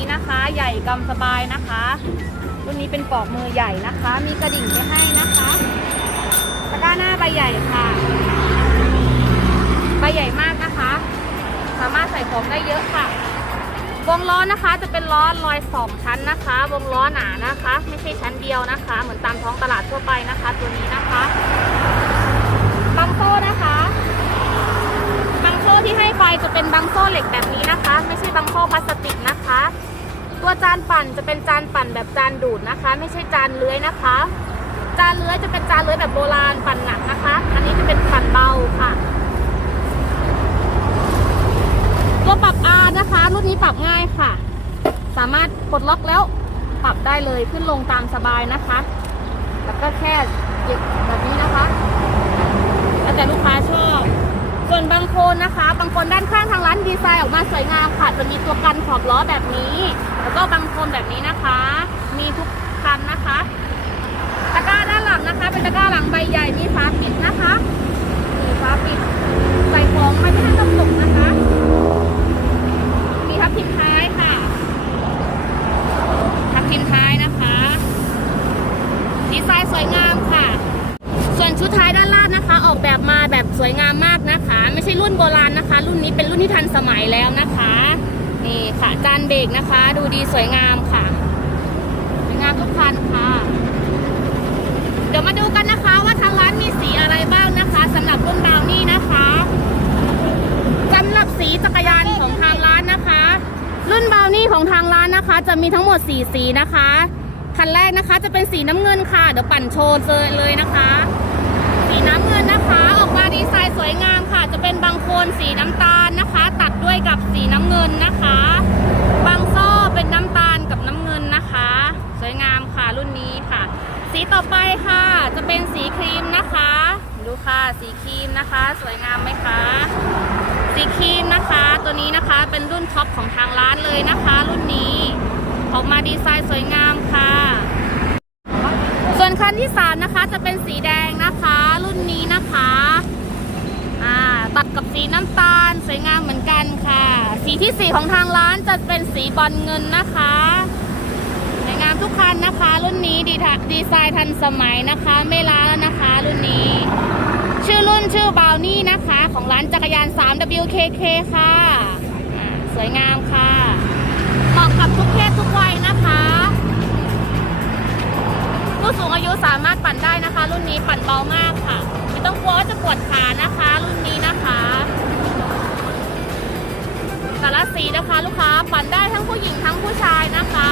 ี้นะคะ ใหญ่กำสบายนะคะรุ่นนี้เป็นปอกมือใหญ่นะคะ มีกระดิ่งไปให้นะคะตะกร้าหน้าใบใหญ่ค่ะใบใหญ่มากนะคะ สามารถใส่ของได้เยอะค่ะ วงล้อนะคะจะเป็นล้อลอยสองชั้นนะคะ วงล้อหนานะคะ ไม่ใช่ชั้นเดียวนะคะ เหมือนตามท้องตลาดทั่วไปนะคะ ตัวนี้นะคะบังโซ่นะคะบังโซ่ที่ให้ไปจะเป็นบังโซ่เหล็กแบบนี้นะคะ ไม่ใช่บังโซ่พลาสติกนะคะ ตัวจานปั่นจะเป็นจานปั่นแบบจานดูดนะคะ ไม่ใช่จานเลื้อยนะคะ จานเลื้อยจะเป็นจานเลื้อยแบบโบราณปั่นหนักนะคะ อันนี้จะเป็นปั่นเบาค่ะ ตัวปรับ R นะคะ รุ่นนี้ปรับง่ายค่ะ สามารถปลดล็อกแล้วปรับได้เลยขึ้นลงตามสบายนะคะ แล้วก็แค่หยิบแบบนี้นะคะแล้วแต่ลูกค้าชอบ ส่วนบางโคนนะคะบางคนด้านข้างทางร้านดีไซน์ออกมาสวยงามค่ะ จะมีตัวกันขอบล้อแบบนี้ แล้วก็บางโคนแบบนี้นะคะ มีทุกคันนะคะ ตะกร้าด้านหลังนะคะ เป็นตะกร้าหลังใบใหญ่มีฝาปิดนะคะมีฝาปิดใส่ของไม่ให้กตกนะคะ มีทับทิมท้ายค่ะทับทิมท้ายนะคะ ดีไซน์สวยงาม ชุดท้ายด้านล่างนะคะ ออกแบบมาแบบสวยงามมากนะคะ ไม่ใช่รุ่นโบราณนะคะ รุ่นนี้เป็นรุ่นที่ทันสมัยแล้วนะคะ นี่ค่ะจานเบรกนะคะ ดูดีสวยงามค่ะสวยงามทุกคันค่ะ เดี๋ยวมาดูกันนะคะว่าทางร้านมีสีอะไรบ้างนะคะสำหรับรุ่นบาวนี่นะคะสำหรับสีจักรยานของทางร้านนะคะ รุ่นบาวนี่ของทางร้านนะคะ จะมีทั้งหมด4สีนะคะคันแรกนะคะจะเป็นสีน้ำเงินค่ะ เดี๋ยวปั่นโชว์เลยเลยนะคะ สีน้ำเงินนะคะ ออกมาดีไซน์สวยงามค่ะ จะเป็นบางโคนสีน้ำตาลนะคะ ตัดด้วยกับสีน้ำเงินนะคะ บางโซ่เป็นน้ำตาลกับน้ำเงินนะคะ สวยงามค่ะรุ่นนี้ค่ะ สีต่อไปค่ะ จะเป็นสีครีมนะคะ ดูค่ะสีครีมนะคะ สวยงามไหมคะสีครีมนะคะ ตัวนี้นะคะเป็นรุ่นท็อปของทางร้านเลยนะคะ รุ่นนี้ ออกมาดีไซน์สวยงามค่ะ นคันที่สามนะคะจะเป็นสีแดงนะคะ รุ่นนี้นะคะอ่าตัดกับสีน้ำตาลสวยงามเหมือนกันค่ะ สีที่สี่ของทางร้านจะเป็นสีบอลเงินนะคะสวยงามทุกคันนะคะ รุ่นนี้ดีดีไซน์ทันสมัยนะคะ ไม่ล้าแล้วนะคะ รุ่นนี้ ชื่อรุ่นชื่อบาวนี่นะคะ ของร้านจักรยาน 3WKK ค่ะ สายุสามารถปั่นได้นะคะ รุ่นนี้ปั่นเบามากค่ะ ไม่ต้องกลัวว่าจะปวดขานะคะ รุ่นนี้นะคะแต่ละสีนะคะ ลูกค้าปั่นได้ทั้งผู้หญิงทั้งผู้ชายนะคะ